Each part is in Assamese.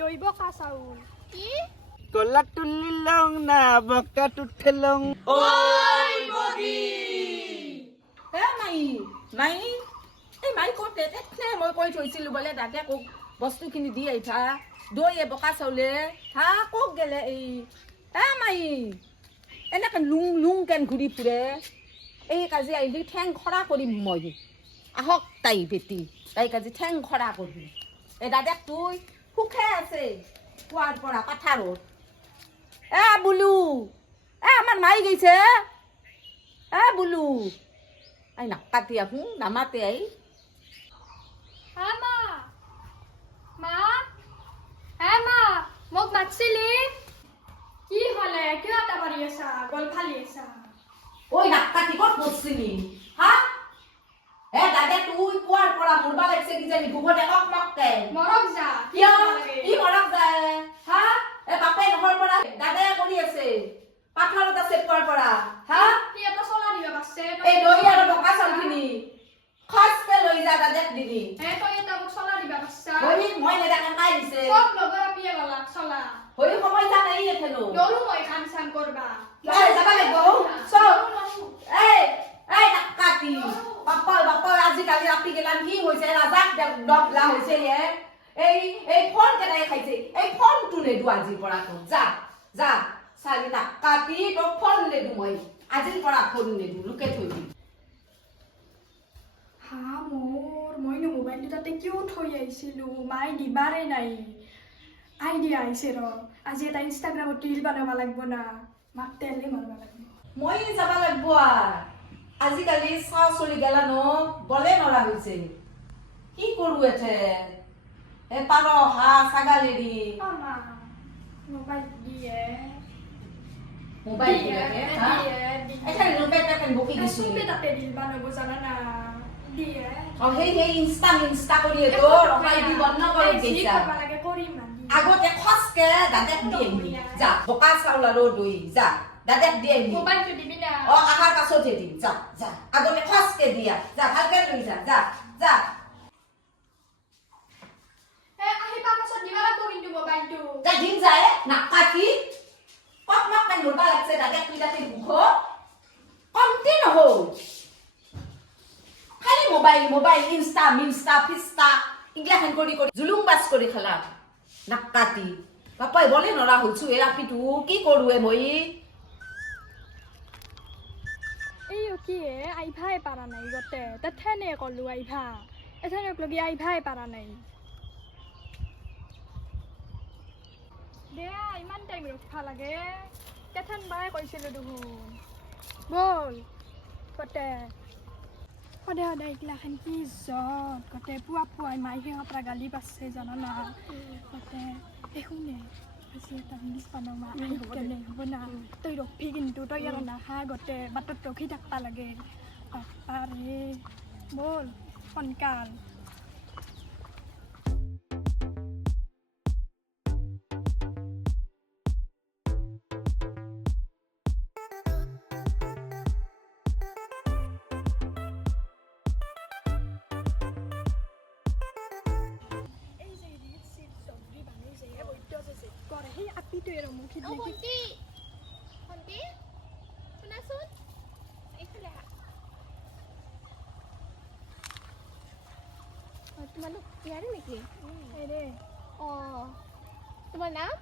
দৈব কা চাউল কি কলা তুলি লং না বকা তুঠে লং ওই বগি হে মাই মাই এই মাই কোতে তেনে মই কৈ থৈছিলো বোলে দাদা কক বস্তুখিনি দি আইঠা দৈ বকা চাউলে হা কক গেলে এই হে মাই এনেকে লুং লুং কেন ঘূৰি ফুৰে এই কাজি আহিলি ঠেং খৰা কৰিম মই আহক তাই বেটি তাই কাজি ঠেং খৰা কৰিম এই দাদাক তুই সুখে আছে পুৱাৰ পৰা পাথাৰত বুলু আমার মাই গেছে বুলু আই না কাটি আপু নামাতে আই হ্যাঁ মা মা হ্যাঁ মা মোক মাতছিলি কি হলে কিয় এটা কৰি আছা গল ফালি আছা ওই না কাটি কত বসছিলি হ্যাঁ দাদা তুই পুৱাৰ পৰা মুৰবা লাগছে কি জানি ভুবতে অক মককে মৰক যা কিয় কি মৰক যায় হা বাপে নহৰ পৰা দাদাই কৰি আছে পাথাৰত আছে পুৱাৰ পৰা হা কি এটা চলা দিবা বাছে এই দৈ আৰু বকা চাউলখিনি খসকে লৈ যা দাদাক দিবি তই এটা মোক চলা দিবা বাচ্চা মই নেদাকে কাই দিছে সব লগৰ আপিয়ে গলা চলা সময় যা নাই এথেনো নৰো মই কাম চাম কৰবা যাবা লাগিব চব এই কাটি বাপ্পা আজিকালি আপি গেলাম কি হৈছে ৰাজাক ডবলা হৈছে এই ফোন কেনেকে খাইছে এই ফোনটো নেদু আজিৰ পৰা যা যা চালি না কাটি তোক ফোন নেদু মই আজিৰ পৰা ফোন নেদু লুকে থৈ দিম হা মই মোবাইলটো তাতে কিয় থৈ আহিছিলো মাই দিবাৰে নাই আইডিয়া আহিছে আজি এটা ইনষ্টাগ্ৰামত ৰীল বনাব লাগিব না মাক তেলে মাৰিব লাগিব মই যাব লাগিব আজিকালি চাও চলি গেলা ন বলে নৰা হৈছে কি কৰো এতে পাৰ হাঁহ ছাগালেৰি মা মোবাইল দিয়ে মোবাইল এটা নুপে তাকে বকি দিছো চবে তাতে ৰীল বনাব জানা না দিয়ে সেই ইনষ্টা কৰি তো ৰখাই দি বন্ধ কৰি দিছা লাগে কৰিম আগতে খসকে দাদাক দি আহিবি যা বকা চাউল আৰু দৈ যা দাদাক দি আহিবি মোবাইলটো দিবি না আহাৰ পাছতে দিম যা যা আগতে খসকে দিয়া যা ভালকে লৈ যা যা যা আহি পাছত দিবা লাগিব কিন্তু মোবাইলটো যা দিম যায় না কাটি কক মক কান মুৰবা লাগছে দাদাক তুই তাতে মুখ কমতি নহল খালি মোবাইল ইনষ্টা ফিষ্টা ইগলাখান কৰি জুলুম বাস কৰি খালা নাক কাটি বাপাই বলে নৰা হৈছো ৰাপিটো কি কৰো মই এই কি আইভাই পাৰা নাই গতে তেথেনে কলো আইভা এথেনক লগি আইভাই পাৰা নাই দে ইমান টাইম ৰখা লাগে তেথেন বাই কৈছিলো দেখোন বল গতে সদায় এইগিলাখান কি জত গতে পুৱাই মাই সিহঁতৰ পৰা গালি পাচ্ছে জানা না গতে শুনে আজি এটা ইংলিছ পানমা কেনে হ'ব না তই ৰখি কিন্তু তই আৰু নাখা গতে বাটত ৰখি থাকবা লাগে বাপাৰে বল সোনকাল সেই আপিটো এৰ মুখি ভণ্টি ভণ্টি শুনাচোন এইফালে তোমালোক ইয়াৰে নেকি দে তোমাৰ নাম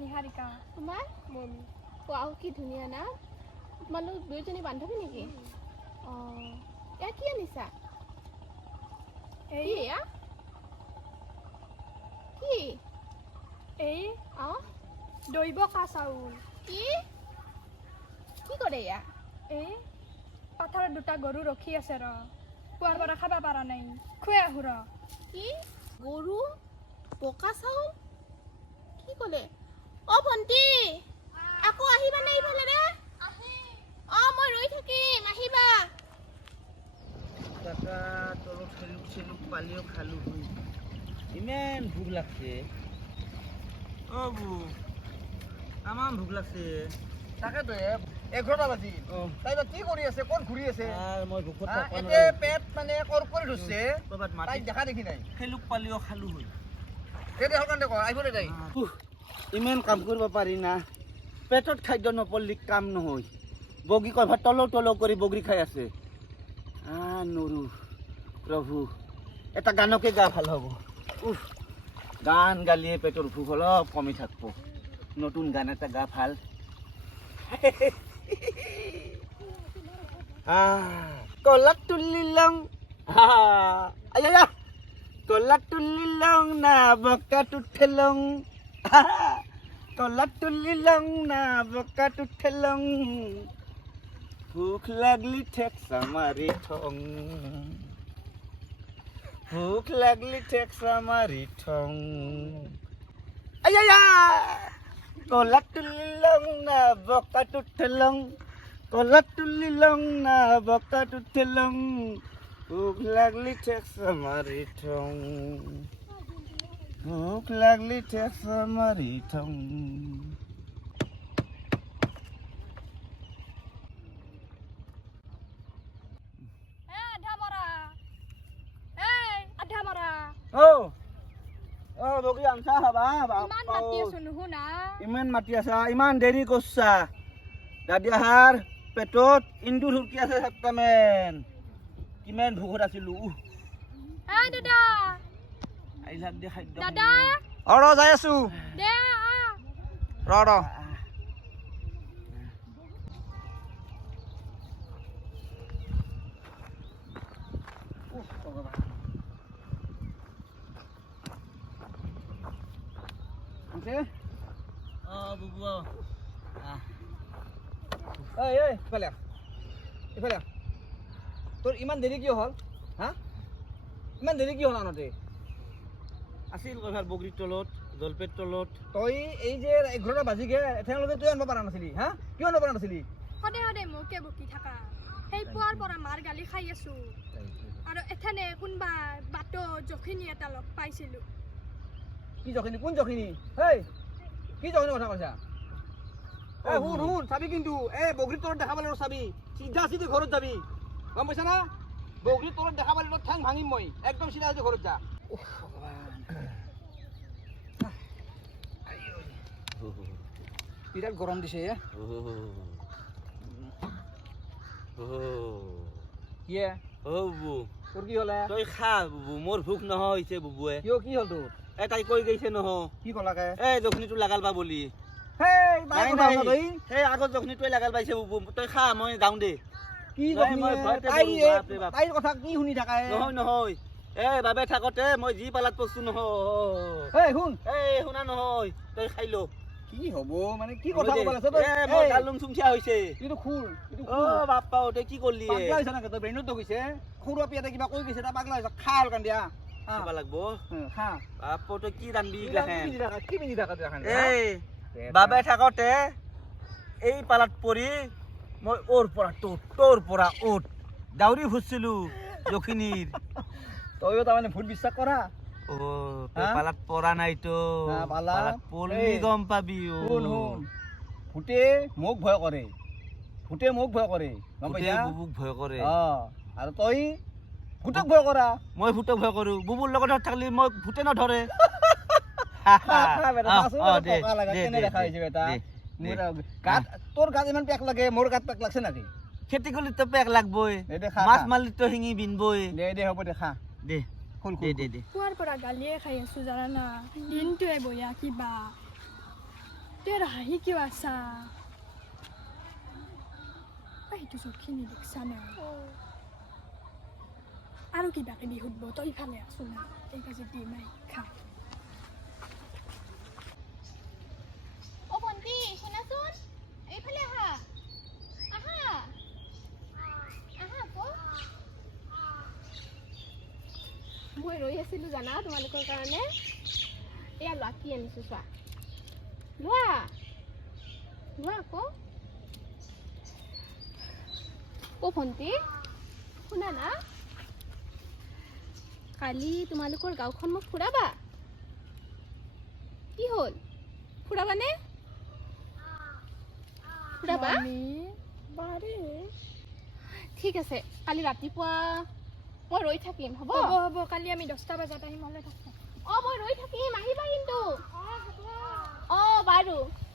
নিহাৰিকা তোমাৰ মমি ৱাও কি ধুনীয়া নাম তোমালোক দুইজনী বান্ধৱী নেকি এয়া কি আনিছা এই এয়া কি এই দৈব কা চাউল কি কি কৰে এয়া এই পাথাৰত দুটা গৰু ৰখি আছে পুৱাৰ পৰা খাব পাৰা নাই খুৱাই আহো কি গৰু পকা চাউল কি ক'লে ভণ্টি আকৌ আহিবা নে এইফালে ৰে মই ৰৈ থাকিম আহিবা কাকা তোর খেলুক পালিও খালু ইমান ভোক লাগছে বু আমার ভোক লাগছে তাকেতো 11টা বাজি তাই বা কি কৰি আছে কোন ঘূৰি আছে আৰ মই ভোকত এতিয়া পেট মানে কৰকৰি ধৰছে কবাত তাই মাটি দেখা দেখি নাই খেলুক পালিও খালু হই কেতিয়া হ'ল কাৰণে ক আহিব দে যাই ইমান কাম কৰিব পাৰি না পেটত খাদ্য নপৰিলে কাম নহয় বগী কয়ভা তলৌ কৰি বগৰী খাই আছে নৰু প্ৰভু এটা গানকে গা ভাল হ'ব গান গালিয়ে পেটৰ ভোক অলপ কমি থাকিব নতুন গান এটা গা ভাল কলাত তুলিলং আয়া কলাত তুলিলং না বকাত উঠেলং কলাত তুলিলং না বকাত উঠেলং ভোক লাগলি ঠেকচা মাৰি থং ভোক লাগলি ঠেকচা মাৰি থং আয়া কলাত তুলিলং না বকাত উঠেলং কলাত তুলিলং না বকাত উঠেলং ভোক লাগলি ঠেকচা মাৰি থং ভোক লাগলি ঠেকচা মাৰি থং বগী আনছা হবা ইমান মাতি আছা ইমান দেৰি কৰছা দাদি আহাৰ পেটত ইন্দুৰ হুৰকি আছে সাতটামান কিমান ভোকত আছিলো আহিলাক দে খাদ্য ৰ যাই আছো ৰ ইফালে তোৰ ইমান দেৰি কিয় হ'ল হা ইমান দেৰি কিয় হ'ল আনতে আছিল কয়ভাৰ বগৰীৰ তলত জলপেৰ তলত তই এই যে 11টা বাজিগে এতিয়ালৈকে তই আনিব পৰা নাছিলি হা কিয় আনিব পৰা নাছিলি সদায় মোকে বকি থাকা সেই পুৱাৰ পৰা মাৰ গালি খাই আছো আৰু এথানে কোনবা বাটো জখিনি এটা লগ পাইছিলো কি জখিনি কোন জখিনি হেই কি জখিনি কথা কৈছা শুন চাবি কিন্তু বগৰীৰ তলত দেখা পালে চাবি চিধা ঘৰত যাবি গম পাইছা না বগৰীৰ তলত দেখা পালে ঠেং ভাঙিম মই একদম চিধা ঘৰত যা বিৰাট গৰম দিছে তোৰ কি হলে তই খা বুবু মোৰ ভোক নহয় হৈছে বুবুৱে কিয় কি হ'ল তোৰ তাই কৈ গৈছে নহয় কি কলাকে জখনিটো লাগাল পা বুলি নাই নাই সেই আগত জখনিটোৱে লাগাল পাইছে বুবু তই খা মই যাওঁ দে কি তাইৰ কথা কি শুনি থাকা নহয় বাবে থাকতে মই যি পালাত পৰছো নহয় শুন শুনা নহয় তই খাই ল কি হব মানে কি কথা কব আছে মই গালুম চুমচিয়া হৈছে এইটো খুল বাপ্পা তই কি কৰলি পাগলা হৈছে না তই ব্ৰেইনত গৈছে সৰু পিয়াতে কিবা কৈ গৈছে তা পাগলা হৈছে খা আৰু কান্দিয়া খাব লাগব খা বাপ্পা তই কি ৰান্ধবি কি পিন্ধি থাকা বাবে থাকতে এই পালাত পৰি মই ওৰ পৰা তোৰ পৰা ওট দাউৰি ফুৰিছিলো জখিনীৰ তইও তাৰমানে ভূত বিশ্বাস কৰা পালাত পৰা নাইতো পালাত পৰলি গম পাবি ভূতে মোক ভয় কৰে গম পাইছা বুবুক ভয় কৰে আৰু তই ভূতক ভয় কৰা মই ভূতক ভয় কৰো বুবুৰ লগত থাকিলে মই ভূতে নধৰে তোৰ গাত ইমান পেক লাগে মোৰ গাত পেক লাগছে নাকি খেতি কৰিলে তো পেক লাগবই মাছ মাৰিলে তো শিঙি বিনবই দে হ'ব দে খা দে পুৱাৰ পৰা গালিয়ে খাই আছো জানা দিনটোৱে বয়া কিবা তোৰ হাঁহি কিয় আছা সেইটো চবখিনি দেখছা না আৰু কিবা কিবি সুধব তই ইফালে আছো না এই কাজি দি মাই খা ভণ্টি শুনাচোন এইফালে আহা মই ৰৈ আছিলো জানা তোমালোকৰ কাৰণে এয়া লোৱা কি আনিছো চোৱা লোৱা আকৌ ভণ্টি শুনা না কালি তোমালোকৰ গাঁওখন মোক ফুৰাবা কি হ'ল ফুৰাবানে ফুৰাবা ঠিক আছে কালি ৰাতিপুৱা মই ৰৈ থাকিম হ'ব কালি আমি 10টা বজাত আহিম হলে মই ৰৈ থাকিম আহিবা নোৱাৰো